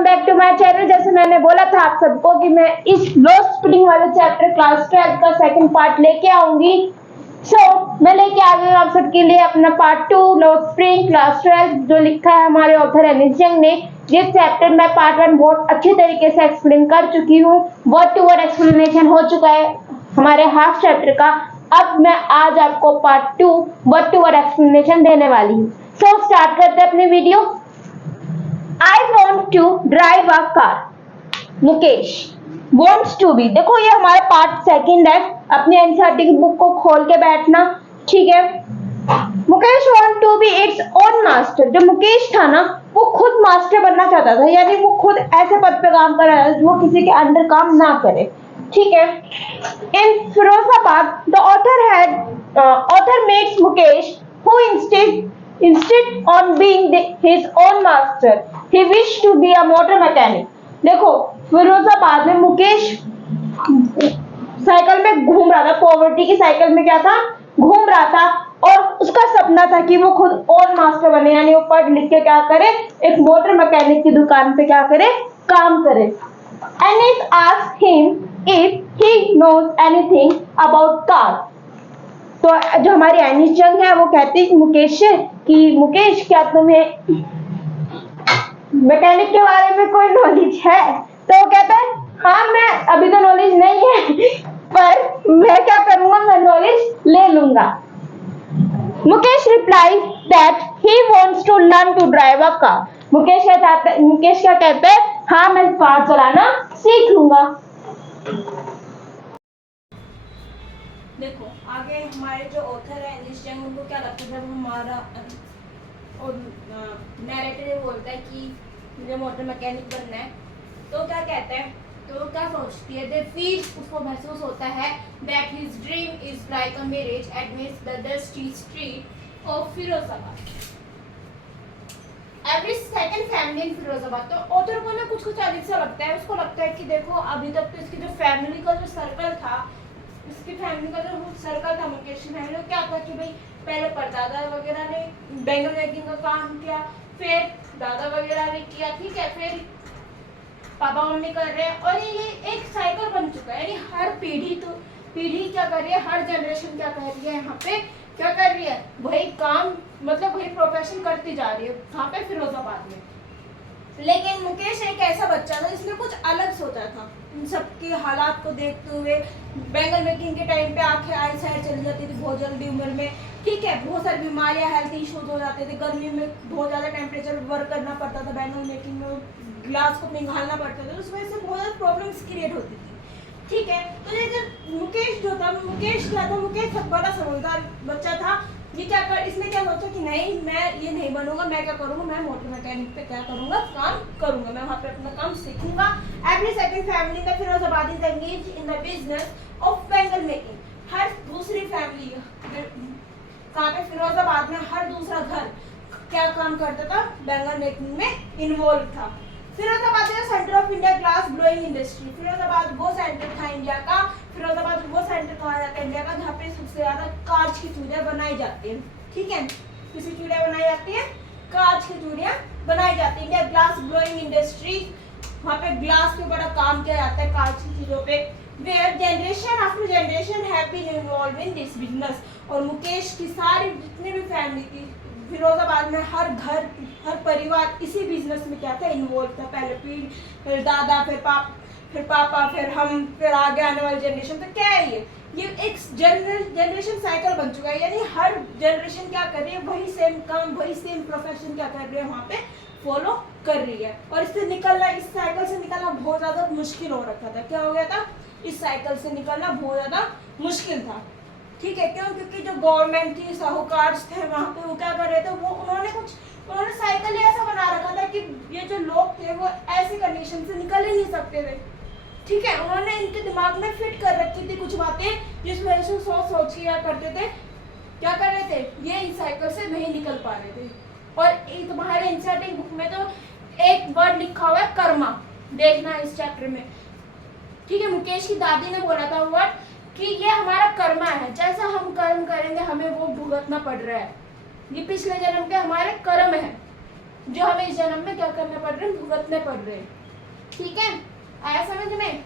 Welcome back to my channel. जैसे मैंने बोला था आप सबको कि मैं इस लो स्प्रिंग वाले चैप्टर क्लास 12 का सेकंड पार्ट लेके आऊंगी। मैं लेके आ गई हूँ आप सबके लिए अपना पार्ट 2 लो स्प्रिंग क्लास 12 जो लिखा है हमारे ऑथर एनिस यंग ने। जिस चैप्टर में पार्ट 1 बहुत अच्छे तरीके से एक्सप्लेन कर चुकी हूँ, वर्ड टू वर्ड एक्सप्लेनेशन हो चुका है हमारे हाफ चैप्टर का। अब मैं आज आपको part 2 word to word explanation देने वाली हूँ। स्टार्ट करते हैं अपनी video. I want to drive a car. Mukesh wants to be। देखो ये हमारा पार्ट सेकंड है। अपनी एनसीईआरटी की बुक को खोल के बैठना, ठीक है। Mukesh want to be its own master। जो मुकेश था ना, वो खुद मास्टर बनना चाहता था, यानी वो खुद ऐसे पद पे काम कर रहा है वो किसी के अंडर काम ना करे, ठीक है। In Firozabad, the author makes Mukesh, who instead on being his own master, he wished to be a motor mechanic। देखो फिरोजाबाद में मुकेश साइकिल में घूम रहा था, पॉवर्टी की साइकिल में क्या था, घूम रहा था, और उसका सपना था कि वो खुद ओन मास्टर बने, यानी वो पढ़ लिख के क्या करे, एक मोटर मैकेनिक की दुकान पे क्या करे, काम करे। एनिस asked him if he knows anything about car। तो जो हमारी एनिस यंग है वो कहती मुकेश से कि मुकेश क्या तुम्हें मैकेनिक के बारे में कोई नॉलेज है? तो वो कहता है हाँ, मैं अभी तो नॉलेज नहीं है पर मैं क्या करूंगा, मैं नॉलेज ले लूंगा। Mukesh replies that he wants to learn to drive a car। Mukesh क्या कहता है, हाँ मैं कार चलाना सीख लूंगा। देखो आगे हमारे जो ऑथर है एनिस यंग, उनको क्या लगता है, जब हमारा और नैरेटर बोलता है कि मुझे मोटर मैकेनिक बनना है, तो क्या कहता है, तो क्या सोचती है, दे फील, उसको महसूस होता है that his dream is like a marriage amidst the dusty street of Firozabad. Every second family in Firozabad. तो ऑथर को ना कुछ अजीब सा लगता है। उसको लगता है कि देखो अभी तक तो इसकी जो फैमिली का जो सर्कल था, इसकी फैमिली का जो सर्कल था, मुकेश की फैमिली, क्या था कि भाई पहले परदादा वगैरह ने बैंगल मेकिंग का काम किया, फिर दादा वगैरह ने किया, ठीक है, फिर पापा मम्मी कर रहे हैं, और ये एक साइकिल बन चुका है। यानी हर पीढ़ी क्या कर रही है, हर जनरेशन क्या कर रही है, यहाँ पे क्या कर रही है, वही काम, मतलब वही प्रोफेशन करती जा रही है यहाँ पे फिरोजाबाद में। लेकिन मुकेश एक ऐसा बच्चा था जिसने कुछ अलग सोचा था। इन सबके हालात को देखते हुए बैंगल मेकिंग के टाइम पे आंखें आई साइड चली जाती थी बहुत जल्दी उम्र में, ठीक है, बहुत सारी बीमारियां, हेल्थ इश्यूज हो जाते थे, गर्मी में बहुत ज़्यादा टेम्परेचर वर्क करना पड़ता था, बैंगल मेकिंग में ग्लास को पिघालना पड़ता था, उस वजह से बहुत ज़्यादा प्रॉब्लम्स क्रिएट होती थी, ठीक है। तो ये मुकेश जो था, मुकेश क्या था, मुकेश बड़ा समझदार बच्चा था। ये क्या कर, इसने क्या सोचा कि नहीं, मैं ये नहीं बनूंगा, मैं क्या करूंगा, मैं मोटर मैकेनिक पे क्या करूंगा, काम करूंगा, मैं वहाँ पे अपना काम सीखूंगा। एवरी सेकंड फैमिली में Firozabad is engage in the business of bangle making. हर दूसरी फैमिली कहाँ पे, फिरोजाबाद में हर दूसरा घर क्या काम करता था, बैंगल मेकिंग में इन्वॉल्व था। Firozabad is centre of India glass blowing industry. Firozabad वो सेंटर था इंडिया का, फिरोजाबाद वो सेंटर कहा जाता है इंडिया का जहाँ पे सबसे ज्यादा कांच की चूड़ियां बनाई जाती हैं, ठीक है। किसी चूड़ियां बनाई जाती है, कांच की चूड़ियां बनाई जाती है। इंडिया ग्लास ब्लोइंग इंडस्ट्री, वहाँ पे ग्लास के ऊपर काम किया जाता है, कांच की चीजों पे। Where generation after generation have been involve in this business. और मुकेश की सारी जितनी भी फैमिली थी फिरोजाबाद में, हर घर, हर परिवार इसी बिजनेस में क्या था, इन्वॉल्व था। पहले पीढ़ी, फिर दादा, फिर पापा, फिर हम, फिर आगे आने वाली जनरेशन। तो क्या है ये एक जनरेशन साइकिल बन चुका है, यानी हर जनरेशन क्या कर रही है, वही सेम काम, वही सेम प्रोफेशन क्या कर रही है, वहाँ पे फॉलो कर रही है। और इससे निकलना, इस साइकिल से निकलना बहुत ज़्यादा मुश्किल हो रखा था। क्या हो गया था, इस साइकिल से निकलना बहुत ज़्यादा मुश्किल था, ठीक है। क्यों? क्योंकि जो गवर्नमेंट थी, साहूकार थे वहाँ पे, वो क्या कर रहे थे, उन्होंने साइकिल ही ऐसा बना रखा था कि ये जो लोग थे वो ऐसी कंडीशन से निकल ही नहीं सकते थे, ठीक है। उन्होंने इनके दिमाग में फिट कर रखी थी कुछ बातें, जिस वजह से सोच किया करते थे, क्या कर रहे थे, ये इस साइकिल से नहीं निकल पा रहे थे। और तुम्हारे एनसीईआरटी बुक में तो एक वर्ड लिखा हुआ है कर्मा, देखना इस चैप्टर में, ठीक है। मुकेश की दादी ने बोला था वर्ड कि ये हमारा कर्मा है, जैसा हम कर्म करेंगे हमें वो भुगतना पड़ रहा है, ये पिछले जन्म के हमारे कर्म है, जो हमें इस जन्म में क्या करने पड़ रहे हैं, भुगतने पड़ रहे हैं। ठीक है, आया समझ में?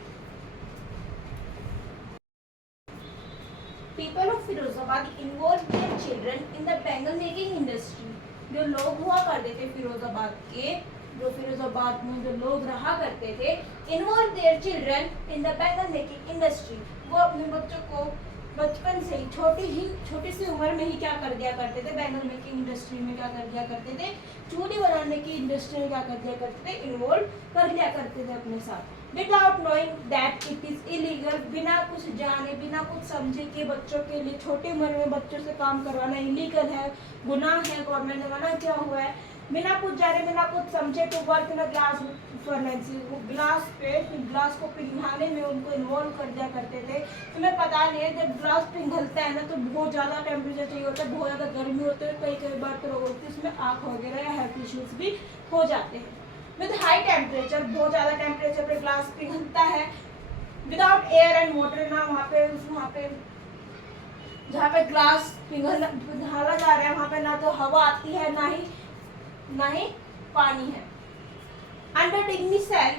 People of Firozabad involve their children in the bangle making industry। जो लोग हुआ करते थे फिरोजाबाद के, जो फिरोजाबाद में जो लोग रहा करते थे, involve their children in the bangle making industry। वो अपने बच्चों को बचपन से ही छोटी सी उम्र में ही क्या कर दिया करते थे, बैंगल मेकिंग इंडस्ट्री में क्या कर दिया करते थे, चूड़ी बनाने की इंडस्ट्री में क्या कर दिया करते थे, इन्वॉल्व कर लिया करते थे अपने साथ, without knowing that it is illegal. बिना कुछ जाने, बिना कुछ समझे कि बच्चों के लिए छोटी उम्र में बच्चों से काम करवाना इलीगल है, गुनाह है, गवर्नमेंट ने मना किया हुआ है। बिना कुछ जाने, बिना कुछ समझे to work in glass furnaces, वो ग्लास पे ग्लास को पिघलाने में उनको इन्वॉल्व कर दिया करते थे। तुम्हें पता नहीं है, जब ग्लास पिघलता है ना तो बहुत ज़्यादा टेम्परेचर चाहिए होता है, बहुत ज़्यादा गर्मी होती है, कई बार तो लोगों को इसमें आँख वगैरह या हेल्थ इश्यूज भी हो जाते हैं। विद हाई टेम्परेचर, बहुत ज़्यादा टेम्परेचर पे ग्लास पिघलता है, विदाउट एयर एंड वाटर, ना वहाँ पे जहाँ पे ग्लास पिघला जा रहा है वहाँ पे ना तो हवा आती है, ना ही पानी है। Under Dignicel,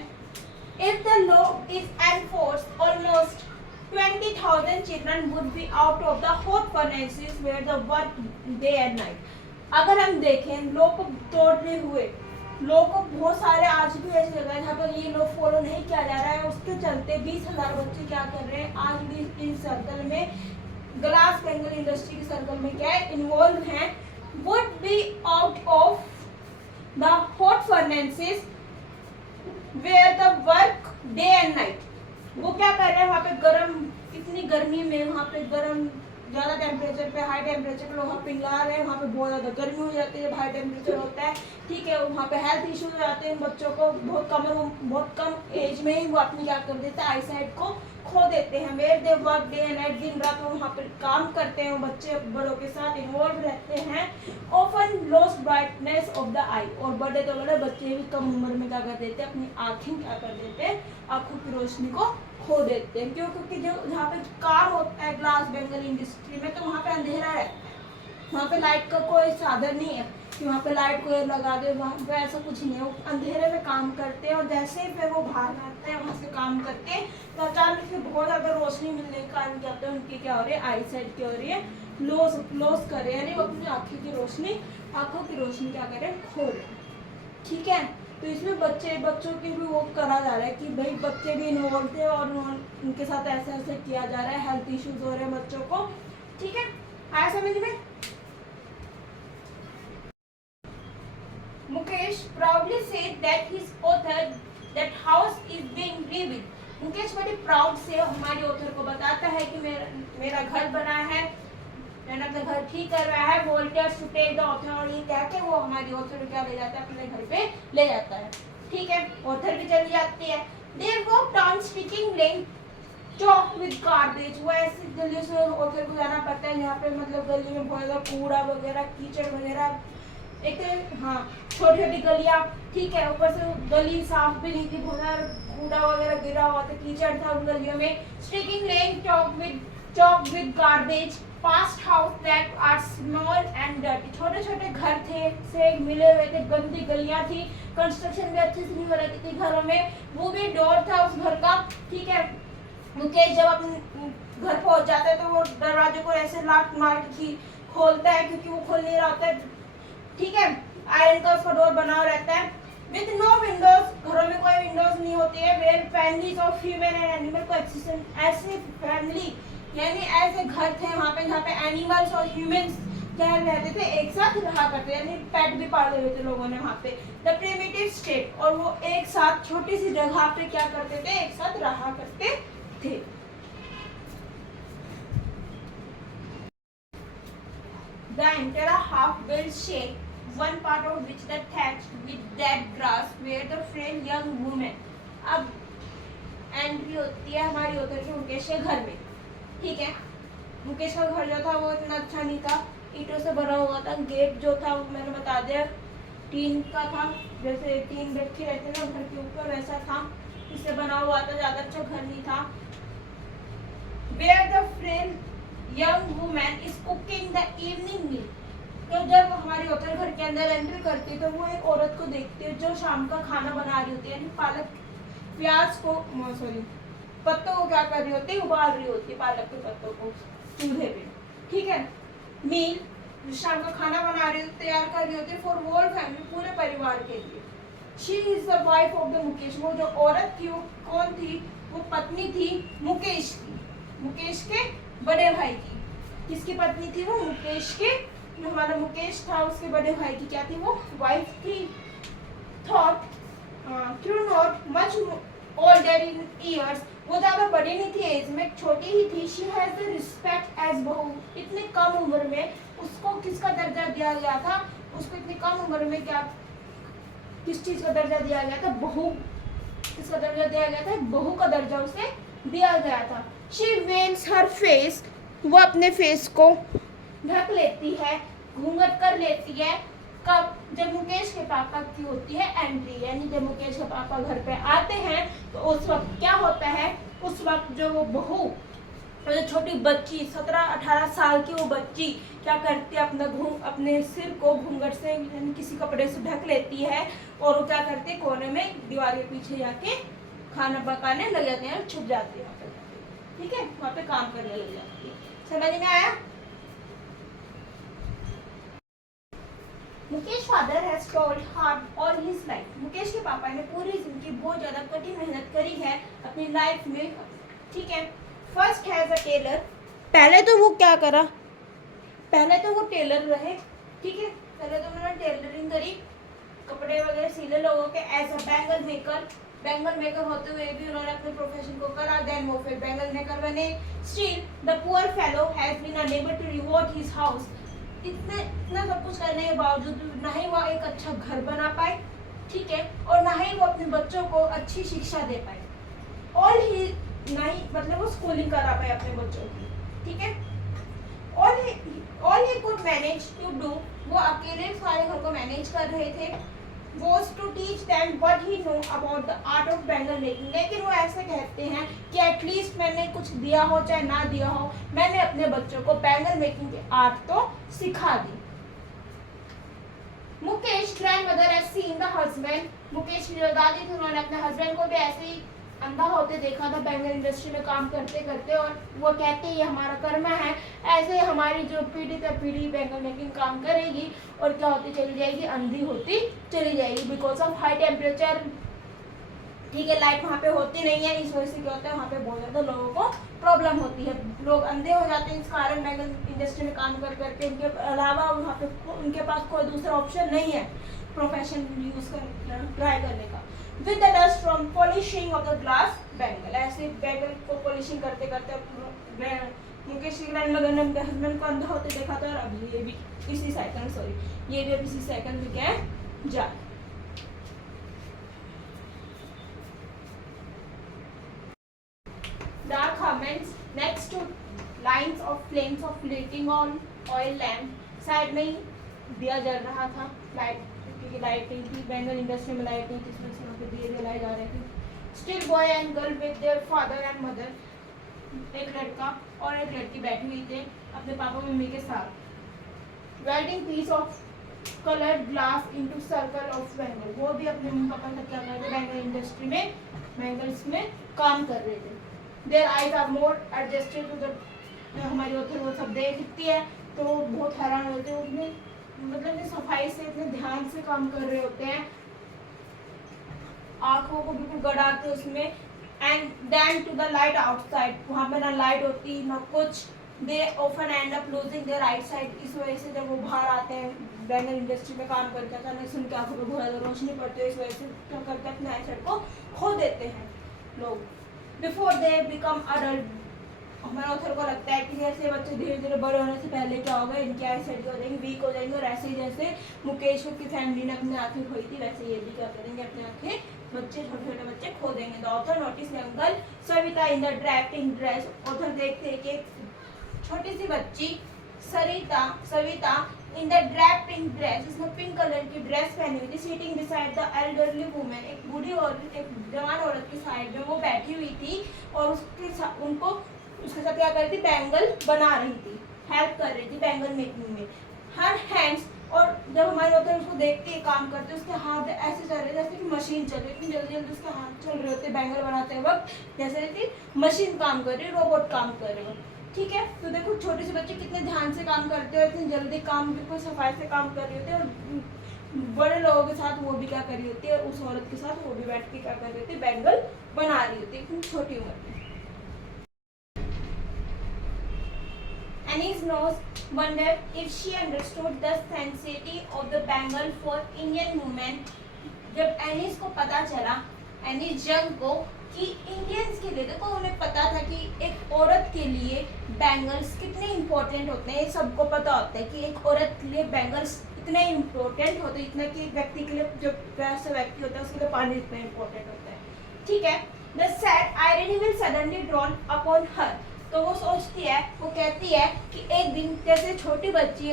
if the law is enforced, almost 20,000 children would be out of the hot furnaces where the work day and night। अगर हम देखें लॉ को तोड़ते हुए, लॉ को बहुत सारे आज भी ऐसी जगह है जहाँ पर ये लॉ फॉलो नहीं किया जा रहा है, उसके चलते 20,000 बच्चे क्या कर रहे हैं आज भी इस सर्कल में, ग्लास बैंगल इंडस्ट्री के सर्कल में क्या है, इन्वॉल्व हैं, would be out of the hot furnaces where the work day and night। वो क्या कर रहे हैं वहाँ पे गर्म, इतनी गर्मी में वहाँ पे गर्म, ज़्यादा टेम्परेचर पे, हाई टेम्परेचर पे लोग पिघला रहे हैं, वहाँ पे बहुत ज़्यादा गर्मी हो जाती है, हाई टेम्परेचर होता है, ठीक है, वहाँ पे हेल्थ इश्यूज हो जाते हैं, बच्चों को बहुत कम एज में ही वो अपनी क्या कर देते हैं, आई साइट को खो देते हैं। Where they work day and night, दिन रात वो वहाँ पर काम करते हैं, बच्चे बड़ों के साथ इन्वॉल्व रहते हैं। Often loss brightness of the eye, और बड़े तो बड़े बच्चे भी कम उम्र में क्या कर देते हैं, अपनी आँखें क्या कर देते हैं, आँखों की रोशनी को खो देते हैं। क्यों? क्योंकि जो जहाँ पे काम होता है ग्लास बैंगल इंडस्ट्री में, तो वहाँ पे अंधेरा है, वहाँ पे लाइट का कोई साधन नहीं है कि वहाँ पे लाइट को लगा दे, वहाँ पे ऐसा कुछ नहीं है, वो अंधेरे में काम करते हैं। और जैसे ही फिर वो बाहर आते हैं वहाँ से काम करके, तो अचानक से बहुत ज़्यादा रोशनी मिलने के कारण क्या होता है, उनकी क्या हो रही है, आई साइट क्या हो रही है, लॉस कर रहे हैं, यानी वो अपनी आँखों की रोशनी क्या कर रहे हैं, खो रहे हैं। ठीक है, तो इसमें बच्चों की भी वो करा जा रहा है कि भाई बच्चे भी इन्वॉल्व थे और उनके साथ ऐसे किया जा रहा है, हेल्थ इश्यूज हो रहे हैं बच्चों को। ठीक है, आया समझ में? Mukesh proudly said that his author that house is being rebuilt। Mukesh बड़ी प्राउड से हमारे ऑथर को बताता है कि मेरा घर बना है, मैंने अपना घर ठीक कर रहा है। वोल्टर्स टू टेक द ऑथर, और ये कह के वो हमारी ऑथर को क्या ले जाता है, अपने घर पे ले जाता है। ठीक है, ऑथर भी चली जाती है। They walked on sticking lane Chowk with garbage, वो ऐसी गलियों से ऑथर को जाना पड़ता है जहाँ पे मतलब गली में बहुत ज़्यादा कूड़ा वगैरह, कीचड़ वगैरह, एक तो हाँ छोटी छोटी गलियाँ, ठीक है, ऊपर से गली साफ भी नहीं थी, बहुत सारा कूड़ा वगैरह गिरा हुआ था, कीचड़ था उन गलियों में। Stinking lane choke with garbage, past house that are small and dirty, छोटे छोटे घर थे से मिले हुए थे, गंदी गलियाँ थी, कंस्ट्रक्शन भी अच्छे से नहीं हो रही थी घरों में, वो भी डोर था उस घर का। ठीक है, मुकेश जब अपने घर पहुंच जाता है तो वो दरवाजे को ऐसे लात मार के खोलता है क्योंकि वो खोल नहीं रहा होता है। ठीक है, आयरन का उसका डोर बना रहता है। विद नो विंडोज, घरों में कोई विंडोज नहीं होती है। Where families of human and animal coexistence, ऐसे फैमिली यानी ऐसे घर थे वहाँ पे जहाँ पे एनिमल्स और ह्यूमंस क्या रहते थे, एक साथ रहा करते, यानी पेट भी पाले हुए थे लोगों ने वहाँ पे। द प्रिमिटिव स्टेट, और वो एक साथ छोटी सी जगह पे क्या करते थे, एक साथ रहा करते थे। The entire half-built shed, one part of which the thatched with dead grass, where the frail young woman। अब एंट्री होती है हमारी उधर के मुकेश के घर में। ठीक है, मुकेश का घर जो था वो इतना अच्छा नहीं था, ईंटों से भरा हुआ था। गेट जो था वो मैंने बता दिया टीन का था, जैसे टीन रखे रहते ना घर के ऊपर, वैसा था, इससे बना हुआ था, ज्यादा अच्छा घर नहीं था। Where the frail young woman is cooking the evening meal, तो जब हमारी ऑथर घर के अंदर एंट्री करती है तो वो एक औरत को देखती है जो शाम का खाना बना रही होती है, यानी पालक प्याज को सॉरी पत्तों को क्या कर रही होती है, उबाल रही होती है पालक के पत्तों को चूल्हे पे, ठीक है। मील शाम का खाना बना रही तैयार कर रही होती है फॉर होल फैमिली, पूरे परिवार के लिए। She is the wife of the Mukesh, वो जो औरत थी वो कौन थी, वो पत्नी थी मुकेश की, मुकेश के बड़े भाई की। किसकी पत्नी थी वो, मुकेश के, जो हमारा मुकेश था उसके बड़े भाई की क्या थी वो, वाइफ थी। Thought through not much older in years, वो ज्यादा बड़ी नहीं थी एज में, छोटी ही थी। She has the respect as bahu, इतनी कम उम्र में उसको किसका दर्जा दिया गया था, उसको इतनी कम उम्र में क्या किस चीज का दर्जा दिया गया था, बहू, किसका दर्जा दिया गया था, बहू का दर्जा उसे दिया गया था। शी वेल्स हर फेस, वो अपने फेस को ढक लेती है, घूंघट कर लेती है। कब, जब मुकेश के पापा की होती है एंट्री, यानी जब मुकेश के पापा घर पे आते हैं तो उस वक्त क्या होता है, उस वक्त जो वो बहू, जो छोटी बच्ची 17-18 साल की वो बच्ची क्या करती है, अपने सिर को घूंघट से यानी किसी कपड़े से ढक लेती है और वो क्या करती है, कोने में दीवार के पीछे जाके खाना पकाने लग जाते हैं, छुप जाती है वहाँ पे, ठीक है, वहाँ पे काम करने लग जाती है। समझ में आया? Mukesh father has told hard all his life, Mukesh के पापा ने पूरी जिंदगी बहुत ज्यादा कठिन मेहनत करी है अपनी लाइफ में, ठीक है। फर्स्ट हैज अ टेलर, पहले तो वो क्या करा, पहले तो वो टेलर रहे, ठीक है, पहले तो उन्होंने टेलरिंग करी, कपड़े वगैरह सिले लोगों के। As a bangle maker, bangle maker होते हुए भी उन्होंने अपने प्रोफेशन को करा, देन वो फिर बैंगल मेकर बने। Still the poor fellow has been unable to reward his house, इतना सब कुछ करने के बावजूद ना ही वो एक अच्छा घर बना पाए, ठीक है, और ना ही वो अपने बच्चों को अच्छी शिक्षा दे पाए, और ही ना ही मतलब वो स्कूलिंग करा पाए अपने बच्चों की, ठीक है। All he could manage to do, वो अकेले सारे घर को मैनेज कर रहे थे, was to teach them what he know about the art of bangle making, लेकिन वो ऐसे कहते हैं कि एटलीस्ट मैंने कुछ दिया हो चाहे ना दिया हो, मैंने अपने बच्चों को बैंगल मेकिंग के आर्ट तो सिखा दी। Mukesh grandmother has seen the husband, Mukesh की जो दादी थी उन्होंने अपने हस्बैंड को भी ऐसे ही अंधा होते देखा था बैंगल इंडस्ट्री में काम करते करते, और वो कहते ये हमारा कर्म है, ऐसे हमारी जो पीढ़ी पर पीढ़ी बैंगल मेकिंग काम करेगी और क्या होती चली जाएगी, अंधी होती चली जाएगी बिकॉज ऑफ हाई टेम्परेचर, ठीक है, लाइट वहाँ पे होती नहीं है, इस वजह से क्या होता है वहाँ पे बहुत ज़्यादा लोगों को प्रॉब्लम होती है, लोग अंधे हो जाते हैं इस कारण बैंगल इंडस्ट्री में काम कर करके। इनके अलावा वहाँ पे उनके पास कोई दूसरा ऑप्शन नहीं है प्रोफेशन यूज कर ट्राई करने का। With the dust from polishing of the glass bangle, ऐसे बैंगल को पॉलिशिंग करते करते मुकेश की ग्रैंडमदर ने उनके हस्बैंड को अंधा होते देखा था, और अब ये भी इसी सेकंड ये भी अब इसी सेकंड में क्या जा। Dark garments next to lines of flames of flitting on oil lamp, side में ही दिया जल रहा था, लाइट, क्योंकि लाइट नहीं थी, बैंगल इंडस्ट्री में लाइट नहीं थी, इसमें से वहाँ पे दिए जलाए जा रहे थे। Still boy and girl with their father and mother, एक लड़का और एक लड़की बैठी हुई थे अपने पापा मम्मी के साथ। Welding piece of coloured glass into circle of bangle, वो भी अपने मम्मी पापा के साथ क्या कर रहे थे, बैंगल इंडस्ट्री में बैंगल्स में काम कर रहे थे। Their eyes are more adjusted to the, हमारी ऑथर वो सब देखती है तो बहुत हैरान होते हैं, उसमें मतलब इतनी सफाई से इतने ध्यान से काम कर रहे होते हैं, आंखों को बिल्कुल गड़ाते उसमें। And then to the light outside, वहाँ पे ना लाइट होती ना कुछ, they often end up losing their right side, इस वजह से जब वो बाहर आते हैं बैंगल इंडस्ट्री में काम करके अचानक से उनकी आंखों पर बहुत ज़्यादा रोशनी पड़ती है, इस वजह से क्या करते हैं अपने राइट साइड को खो देते हैं लोग। बिफोर दे बिकम अडल्ट, हमारे ऑथर को लगता है कि जैसे बच्चे धीरे धीरे बड़े होने से पहले क्या होगा, इनकी आई साइड हो जाएंगी, वीक हो जाएंगे, और ऐसे ही जैसे मुकेश की फैमिली ने अपनी आंखें खोई थी वैसे ये भी क्या करेंगे, अपनी आंखें बच्चे छोटे छोटे बच्चे खो देंगे। The author notice young Savita in the drab pink dress, author देखते हैं कि छोटी सी बच्ची Savita in the drab pink dress, इसमें पिंक कलर की ड्रेस पहनी हुई थी, sitting beside the elderly women, एक बूढ़ी औरत, एक जवान औरत की साइड में वो बैठी हुई थी और उसके साथ क्या कर रही थी, बैंगल बना रही थी, हेल्प कर रही थी बैंगल मेकिंग में। हर हैंड्स, और जब हमारे होते हैं उसको देखते हैं काम करते हैं, उसके हाथ ऐसे चल रहे जैसे कि मशीन चल रही है, इतनी जल्दी जल्दी उसके हाथ चल रहे होते हैं बैंगल बनाते वक्त, जैसे कि मशीन काम कर रही है, रोबोट काम कर रहे हो। ठीक है, तो देखो छोटे से बच्चे कितने ध्यान से काम करते हो, इतनी जल्दी काम, बिल्कुल सफाई से काम कर रहे होते हैं, और बड़े लोगों के साथ वो भी क्या कर रही होती है, उस औरत के साथ वो भी बैठ के क्या कर रही होती है, बैंगल बना रही होती है, इतनी छोटी उम्र में। Annie's nose wondered if she understood the sanctity of the bangle for Indian women. जब एनीस को पता चला, एनीस जंग को, कि इंडियंस के लिए, देखो उन्हें पता था कि एक औरत के लिए बैंगल्स कितने इम्पोर्टेंट होते हैं, सबको पता होता है कि एक औरत के लिए बैंगल्स इतने इम्पोर्टेंट होते हैं, इतना कि एक व्यक्ति के लिए, जो वैसा व्यक्ति होता है उसके लिए पानी इतना इम्पोर्टेंट होता है। ठीक है, the sad irony will suddenly drawn upon her, तो वो सोचती है, वो कहती है कि एक दिन जैसे छोटी बच्ची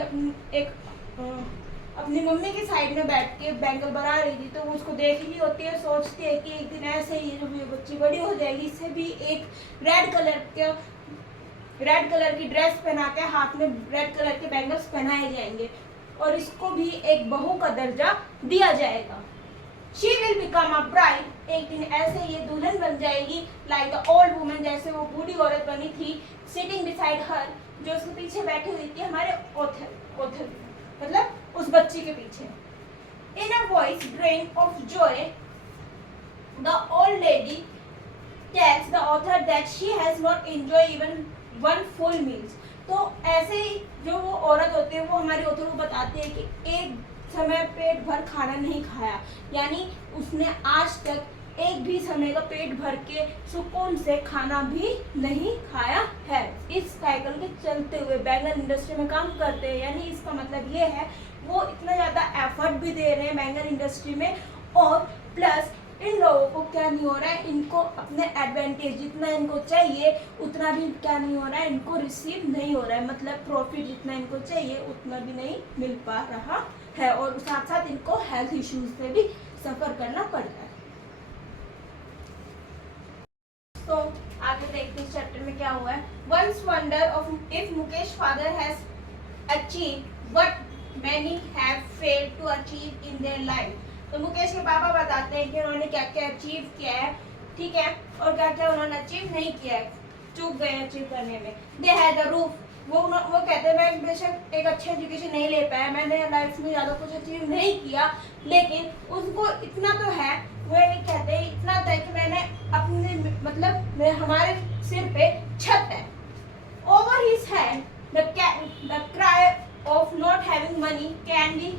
अपनी मम्मी की साइड में बैठ के बैंगल बना रही थी, तो वो उसको देख रही होती है, सोचती है कि एक दिन ऐसे ही जब ये बच्ची बड़ी हो जाएगी, इससे भी एक रेड कलर की ड्रेस पहना के हाथ में रेड कलर के बैंगल्स पहनाए जाएंगे, और इसको भी एक बहू का दर्जा दिया जाएगा। She will become a bride, एक दिन ऐसे ये दुल्हन बन जाएगी, like the old woman, जैसे वो बूढ़ी औरत बनी थी, sitting beside her, जो उसके पीछे बैठी हुई थी, हमारे author मतलब उस बच्ची के पीछे। In a voice drained of joy, the old lady tells the author that she has not enjoyed even one full meal. तो ऐसे ही जो वो औरत होती है, वो हमारे author को बताती है कि एक समय पेट भर खाना नहीं खाया, यानी उसने आज तक एक भी समय का पेट भर के सुकून से खाना भी नहीं खाया है। इस साइकिल के चलते हुए बैंगल इंडस्ट्री में काम करते हैं, यानी इसका मतलब ये है वो इतना ज़्यादा एफर्ट भी दे रहे हैं बैंगल इंडस्ट्री में, और प्लस इन लोगों को क्या नहीं हो रहा है, इनको अपने एडवांटेज जितना इनको चाहिए उतना भी क्या नहीं हो रहा है, इनको रिसीव नहीं हो रहा है, मतलब प्रॉफिट जितना इनको चाहिए उतना भी नहीं मिल पा रहा है, और साथ साथ इनको हेल्थ इश्यूज से भी सफर करना पड़ता है। तो आगे देखते हैं चैप्टर में क्या हुआ है। Once wonder of if Mukesh father has achieve what many have failed to achieve in their life. तो मुकेश के पापा बताते हैं कि उन्होंने क्या क्या अचीव किया है, ठीक है, और क्या क्या उन्होंने अचीव नहीं किया है, चूक गए अचीव करने में। दे हैड द रूफ, वो कहते हैं मैं बेशक एक अच्छे एजुकेशन नहीं ले पाया, मैंने लाइफ में ज़्यादा कुछ अचीव नहीं किया, लेकिन उसको इतना तो है, वो ये कहते हैं इतना था कि मैंने अपने मतलब हमारे सिर पे छत है। Over his head the cry of not having money can be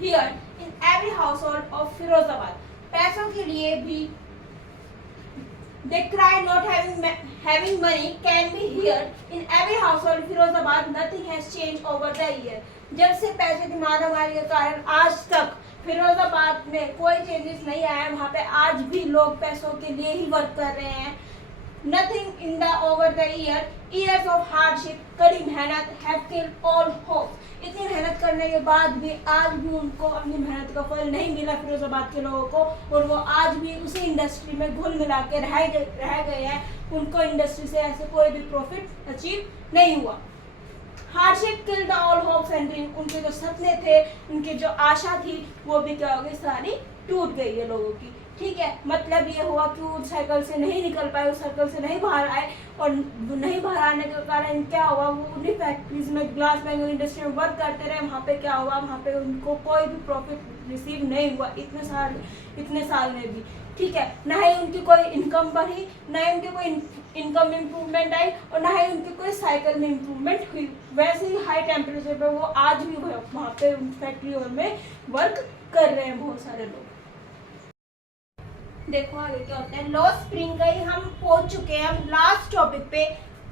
heard in every household of Firozabad. पैसों के लिए भी they cry not having money can be heard in every household Firozabad. Nothing has changed over the year. जब से पैसे की मारामारी के कारण आज तक फिरोजाबाद में कोई चेंजेस नहीं आया, वहाँ पे आज भी लोग पैसों के लिए ही वर्क कर रहे हैं। Nothing in the over the years of hardship, कड़ी मेहनत have killed all hopes. इतनी मेहनत करने के बाद भी आज भी उनको अपनी मेहनत का फल नहीं मिला फिरोजाबाद के लोगों को, और वो आज भी उसी इंडस्ट्री में घुल मिला के रह गए हैं, उनको इंडस्ट्री से ऐसे कोई भी प्रॉफिट अचीव नहीं हुआ। Hardship killed all hopes and dream, उनके जो सपने थे, उनकी जो आशा थी, वो भी क्या हो गई, सारी टूट गई है लोगों की। ठीक है, मतलब ये हुआ कि वो साइकिल से नहीं निकल पाए, उस सर्कल से नहीं बाहर आए, और नहीं बाहर आने के कारण क्या हुआ, वो उन्हीं फैक्ट्रीज में ग्लास बैंगल इंडस्ट्री में वर्क करते रहे। वहाँ पे क्या हुआ, वहाँ पे उनको कोई भी प्रॉफिट रिसीव नहीं हुआ इतने साल में भी। ठीक है, ना ही उनकी कोई इनकम बढ़ी, ना ही उनकी कोई इनकम इम्प्रूवमेंट आई, और ना ही उनकी कोई साइकिल में इम्प्रूवमेंट हुई। वैसे ही हाई टेम्परेचर पे वो आज भी वहाँ पे फैक्ट्री में वर्क कर रहे हैं बहुत सारे लोग। देखो आगे क्या होता है। लॉ स्प्रिंग का ही हम पहुंच चुके हैं अब लास्ट टॉपिक पे,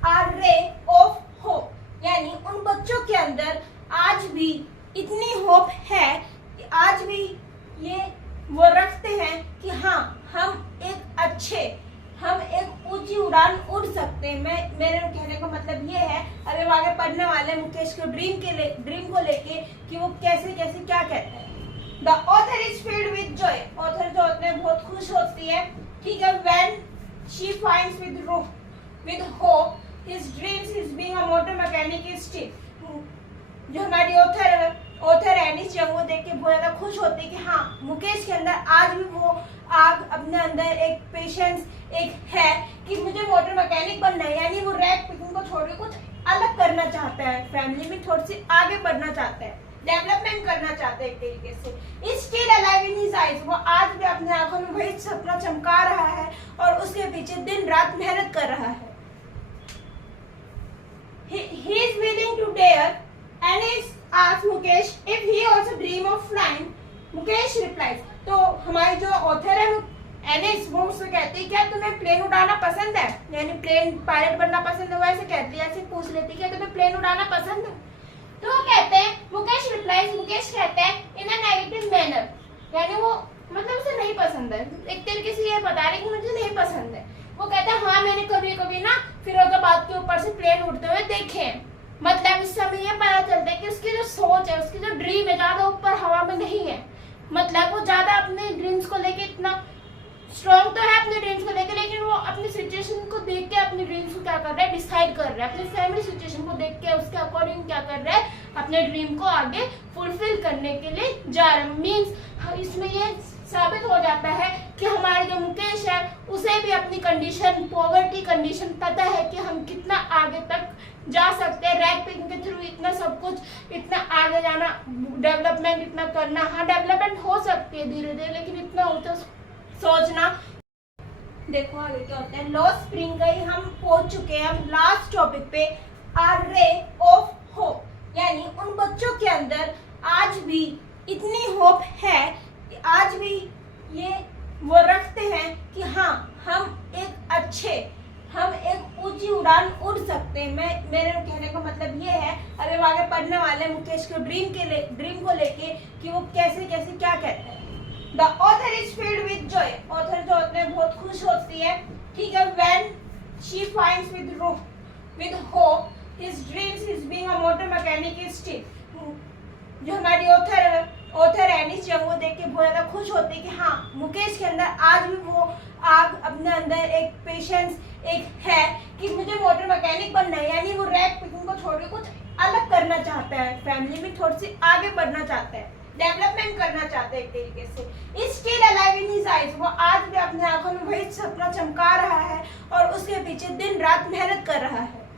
आर रे ऑफ होप, यानी उन बच्चों के अंदर आज भी इतनी होप है कि आज भी ये वो रखते हैं कि हाँ हम एक ऊंची उड़ान उड़ सकते हैं। मेरे कहने का मतलब ये है, अभी हम आगे पढ़ने वाले मुकेश के ड्रीम को लेके कि वो कैसे कैसे क्या कहते हैं। The author is filled with joy. Author जो होते हैं बहुत खुश होती है, ठीक है, when she finds with hope his dreams is being a motor mechanic is still, जो हमारी ऑथर एनिस जंग वो देख के बहुत ज़्यादा खुश होती है कि हाँ मुकेश के अंदर आज भी वो आग अपने अंदर एक पेशेंस एक है कि मुझे मोटर मैकेनिक बनना है, यानी वो रैक पिकिंग को छोड़ के कुछ अलग करना चाहता है, फैमिली में थोड़ी सी आगे बढ़ना चाहता है, डेवलपमेंट करना चाहता है एक तरीके से। Still alive in his eyes, वो आज भी अपने आंखों में वही सपना चमका रहा है और उसके पीछे दिन रात मेहनत कर रहा है। He is willing to dare and is asked Mukesh if he also dream of flying. Mukesh replies, तो हमारी जो ऑथर है एनिस वो उससे कहती है क्या तुम्हें प्लेन उड़ाना पसंद है, यानी प्लेन पायलट बनना पसंद है, वो ऐसे कहती है, ऐसे पूछ लेती है क्या तुम्हें प्लेन उड़ाना पसंद है। तो वो कहते हैं मुकेश रिप्लाइज, मुकेश कहता है इन अ नेगेटिव मैनर, यानी वो मतलब उसे नहीं पसंद है, एक तरीके से ये बता रहे कि मुझे नहीं पसंद है। वो कहता है हाँ मैंने कभी कभी ना फिरोजाबाद के ऊपर से प्लेन उड़ते हुए देखे हैं, मतलब इस समय ये पता चलता है कि उसकी जो सोच है, उसकी जो ड्रीम है ज्यादा ऊपर हवा में नहीं है, मतलब वो ज्यादा अपने ड्रीम्स को लेके इतना स्ट्रॉन्ग तो है अपने ड्रीम्स को लेके, लेकिन वो अपनी सिचुएशन को देख के अपने ड्रीम्स को क्या कर रहा है डिसाइड कर रहा है, अपनी फैमिली सिचुएशन को देख के उसके अकॉर्डिंग क्या कर रहा है अपने ड्रीम को आगे फुलफिल करने के लिए जा रहा है। मीन्स इसमें ये साबित हो जाता है कि हमारे जो मुकेश है उसे भी अपनी कंडीशन पॉवर्टी कंडीशन पता है कि हम कितना आगे तक जा सकते हैं, रैक पिकिंग के थ्रू इतना सब कुछ, इतना आगे जाना, डेवलपमेंट इतना करना, हाँ डेवलपमेंट हो सकती है धीरे धीरे, लेकिन इतना होता सोचना। देखो आगे क्या होता है, लॉस स्प्रिंग का ही हम पहुंच चुके हैं, हम लास्ट टॉपिक पे आर रे ऑफ होप, यानी उन बच्चों के अंदर आज भी इतनी होप है कि आज भी ये वो रखते हैं कि हाँ हम एक ऊंची उड़ान उड़ सकते हैं। मेरे कहने का मतलब ये है, अभी हम आगे पढ़ने वाले मुकेश के ड्रीम को लेके कि वो कैसे कैसे क्या कहते हैं। The author is filled with joy. Author जो होते हैं बहुत खुश होती है, ठीक है, when she finds with hope his dreams is being a motor mechanic is still. जो हमारी ऑथर एनिस जंग वो देख के बहुत ज़्यादा खुश होती है कि हाँ मुकेश के अंदर आज भी वो आग अपने अंदर एक पेशेंस एक है कि मुझे मोटर मैकेनिक बनना है, यानी वो रैक पिकिंग को छोड़ के कुछ अलग करना चाहता है, फैमिली में थोड़ी सी आगे बढ़ना चाहता है, डेवलपमेंट करना चाहता है एक तरीके से। Still alive in his eyes, वो आज भी अपने आंखों में वही सपना चमका रहा है और उसके पीछे दिन रात मेहनत कर रहा है।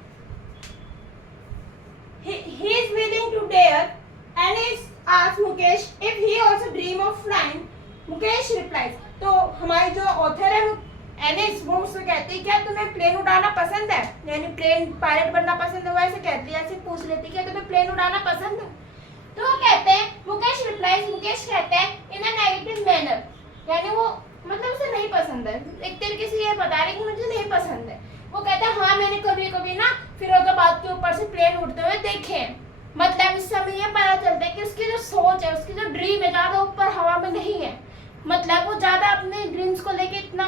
He is willing to dare and is asked Mukesh if he also dream of flying. Mukesh replies, तो हमारी जो ऑथर है एनिस वो उससे कहती है क्या तुम्हें प्लेन उड़ाना पसंद है, यानी प्लेन पायलट बनना पसंद है, वो ऐसे कहती है, ऐसे पूछ लेती है क्या तुम्हें प्लेन उड़ाना पसंद है। तो वो कहते हैं मुकेश रिप्लाइज, मुकेश कहता है इन अ नेगेटिव मैनर, यानी वो मतलब उसे नहीं पसंद है, एक तरीके से ये बता रहे कि मुझे नहीं पसंद है। वो कहता है हाँ मैंने कभी कभी ना फिरोजाबाद के ऊपर से प्लेन उड़ते हुए देखे हैं, मतलब इस समय ये पता चलता है कि उसकी जो सोच है, उसकी जो ड्रीम है ज्यादा ऊपर हवा में नहीं है, मतलब वो ज्यादा अपने ड्रीम्स को लेके इतना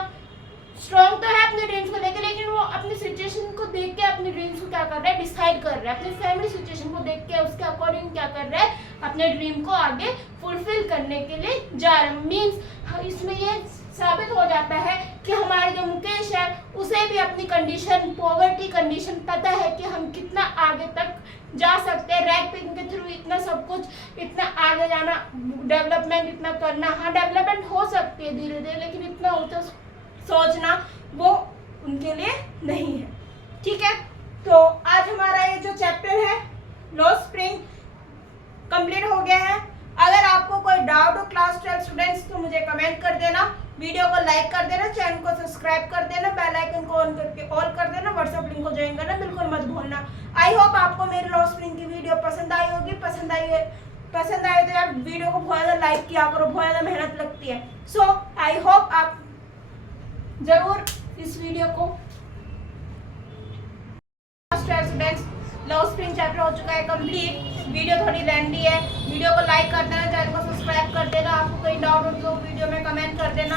स्ट्रॉन्ग तो है अपने ड्रीम्स को लेके, लेकिन वो अपनी सिचुएशन को देख के अपने ड्रीम्स को क्या कर रहा है डिसाइड कर रहा है, अपनी फैमिली सिचुएशन को देख के उसके अकॉर्डिंग क्या कर रहा है अपने ड्रीम को आगे फुलफिल करने के लिए जा रहा है। मीन्स इसमें ये साबित हो जाता है कि हमारे जो मुकेश है उसे भी अपनी कंडीशन पॉवर्टी कंडीशन पता है कि हम कितना आगे तक जा सकते हैं, रैक पिकिंग के थ्रू इतना सब कुछ, इतना आगे जाना, डेवलपमेंट इतना करना, हाँ डेवलपमेंट हो सकती है धीरे धीरे, लेकिन इतना होता सोचना वो उनके लिए नहीं है। ठीक है, तो आज हमारा ये जो चैप्टर है लॉस स्प्रिंग कंप्लीट हो गया है। अगर आपको कोई डाउट हो क्लास 12 स्टूडेंट्स तो मुझे कमेंट कर देना, वीडियो को लाइक कर देना, चैनल को सब्सक्राइब कर देना, बेल आइकन को ऑन करके ऑल कर देना, व्हाट्सएप लिंक को ज्वाइन करना बिल्कुल मत भूलना। आई होप आपको मेरी लॉस स्प्रिंग की वीडियो पसंद आई होगी। पसंद आए तो यार वीडियो को बहुत ज़्यादा लाइक किया करो, बहुत ज़्यादा मेहनत लगती है। सो आई होप आप जरूर इस वीडियो को स्टूडेंट्स लॉस स्प्रिंग चैप्टर हो चुका है कंप्लीट। वीडियो थोड़ी लेंथी है, वीडियो को लाइक कर देना, चैनल को सब्सक्राइब कर देना, आपको कोई डाउट हो तो वीडियो में कमेंट कर देना,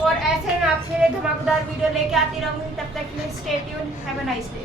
और ऐसे में आपके लिए धमाकेदार वीडियो लेके आती रहूंगी। तब तक के लिए stay tuned, have a nice day.